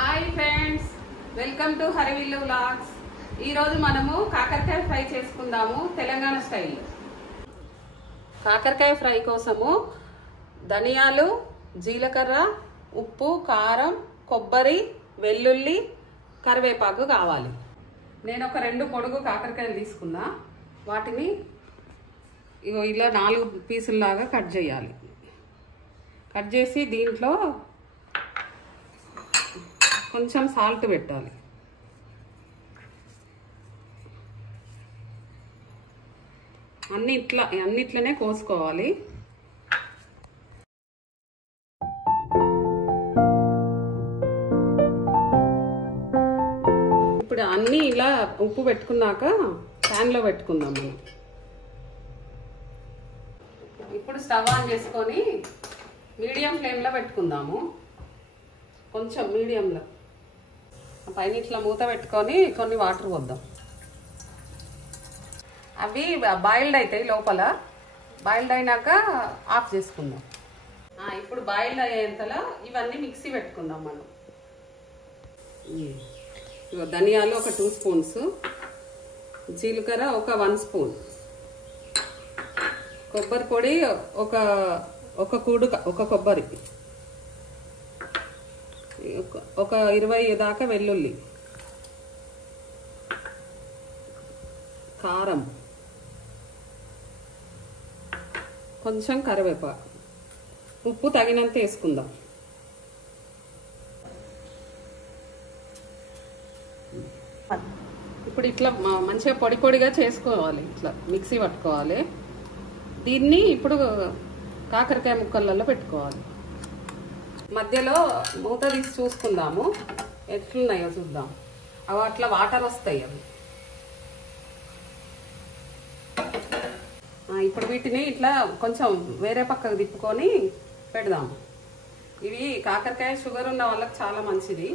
Hi friends, welcome to Harivillu vlogs. ఈరోజు మనము కాకరకాయ ఫ్రై చేసుకుందాము తెలంగాణ స్టైల్లో. కాకరకాయ ఫ్రై కోసము ధనియాలు, జీలకర్ర, ఉప్పు, కారం, కొబ్బరి, వెల్లుల్లి, కరివేపాకు కావాలి. నేను ఒక 2 పొడుగు కాకరకాయలు తీసుకున్నా. వాటిని ఇగో ఇలా 4 పీసుల్లాగా కట్ చేయాలి. కట్ చేసి దీంట్లో కొంచెం సాల్ట్ పెట్టాలి. అన్నిట్లనే కోసుకోవాలి. ఇప్పుడు అన్నీ ఇలా ఉప్పు పెట్టుకున్నాక ప్యాన్లో పెట్టుకుందాం మనం. ఇప్పుడు స్టవ్ ఆన్ చేసుకొని మీడియం ఫ్లేమ్లో పెట్టుకుందాము. కొంచెం మీడియంలో పైన ఇట్లా మూత పెట్టుకొని కొన్ని వాటర్ పోద్దాం. అవి బాయిల్డ్ అవుతాయి లోపల. బాయిల్డ్ అయినాక ఆఫ్ చేసుకుందాం. ఇప్పుడు బాయిల్డ్ అయ్యేంతలో ఇవన్నీ మిక్సీ పెట్టుకుందాం మనం. ధనియాలు ఒక 2 స్పూన్స్, జీలకర్ర ఒక 1 స్పూన్, కొబ్బరి పొడి ఒక కొబ్బరి, ఒక 20 దాకా వెల్లుల్లి, కారం, కొంచెం కరివేపాకు, ఉప్పు తగినంత వేసుకుందాం. ఇప్పుడు ఇట్లా మంచిగా పొడి పొడిగా చేసుకోవాలి. ఇట్లా మిక్సీ పట్టుకోవాలి. దీన్ని ఇప్పుడు కాకరకాయ ముక్కలలో పెట్టుకోవాలి. మధ్యలో మూత తీసి చూసుకుందాము ఎట్లున్నాయో చూద్దాం. అవి అట్లా వాటర్ వస్తాయి అవి. ఇప్పుడు వీటిని ఇట్లా కొంచెం వేరే పక్కకు తిప్పుకొని పెడదాము. ఇవి కాకరకాయ షుగర్ ఉన్న వాళ్ళకి చాలా మంచిది.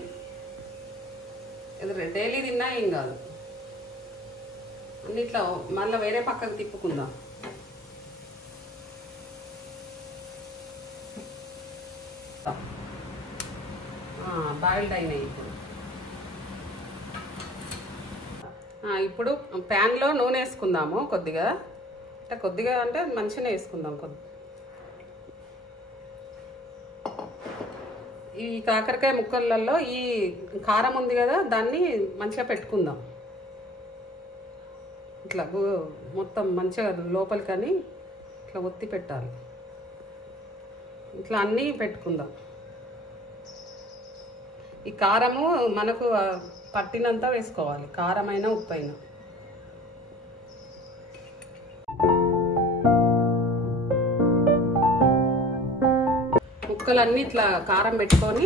డైలీ తిన్నా ఏం కాదు. అన్నిట్లా మళ్ళీ వేరే పక్కకు తిప్పుకుందాం. బాయిల్డ్ అయినాయి. ఇప్పుడు ప్యాన్లో నూనె వేసుకుందాము. కొద్దిగా అంటే మంచిగా వేసుకుందాం. ఈ కాకరకాయ ముక్కలలో ఈ కారం ఉంది కదా, దాన్ని మంచిగా పెట్టుకుందాం. ఇట్లా మొత్తం మంచిగా లోపలికని ఇట్లా ఒత్తి పెట్టాలి. ఇట్లా అన్నీ పెట్టుకుందాం. ఈ కారము మనకు పట్టినంత వేసుకోవాలి, కారమైన ఉప్పైన. ముక్కలన్నీ ఇట్లా కారం పెట్టుకొని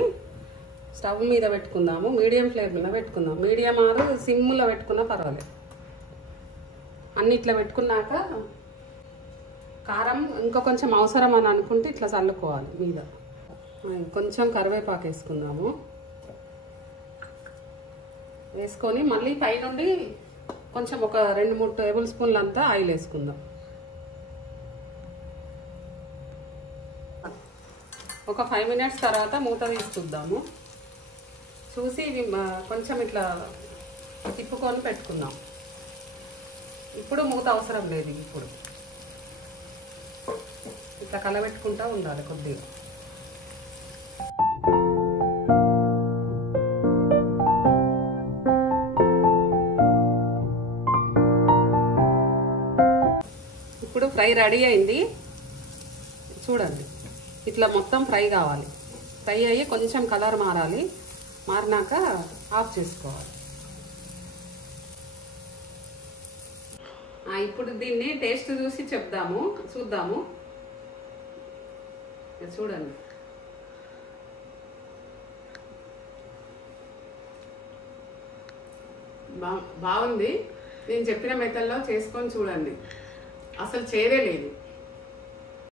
స్టవ్ మీద పెట్టుకుందాము. మీడియం ఫ్లేమ్లో పెట్టుకుందాం. మీడియం ఆరు సిమ్లో పెట్టుకున్నా పర్వాలేదు. అన్ని ఇట్లా పెట్టుకున్నాక కారం ఇంకా కొంచెం అవసరం అని అనుకుంటే ఇట్లా చల్లుకోవాలి మీద. కొంచెం కరివేపాకు వేసుకుందాము. వేసుకొని మళ్ళీ పైనుండి కొంచెం ఒక 2-3 టేబుల్ స్పూన్లు అంతా ఆయిల్ వేసుకుందాం. ఒక 5 మినిట్స్ తర్వాత మూత తీసి చూద్దాము. చూసి ఇవి కొంచెం ఇట్లా తిప్పుకొని పెట్టుకుందాం. ఇప్పుడు మూత అవసరం లేదు. ఇప్పుడు ఇట్లా కలబెట్టుకుంటూ ఉండాలి కొద్దిగా. ఇప్పుడు ఫ్రై రెడీ అయింది. చూడండి, ఇట్లా మొత్తం ఫ్రై కావాలి. ఫ్రై అయ్యి కొంచెం కలర్ మారాలి. మారినాక ఆఫ్ చేసుకోవాలి. ఇప్పుడు దీన్ని టేస్ట్ చూసి చూద్దాము. చూడండి, బాగుంది. నేను చెప్పిన మెథడ్లో చేసుకొని చూడండి. అసలు చేదే లేదు.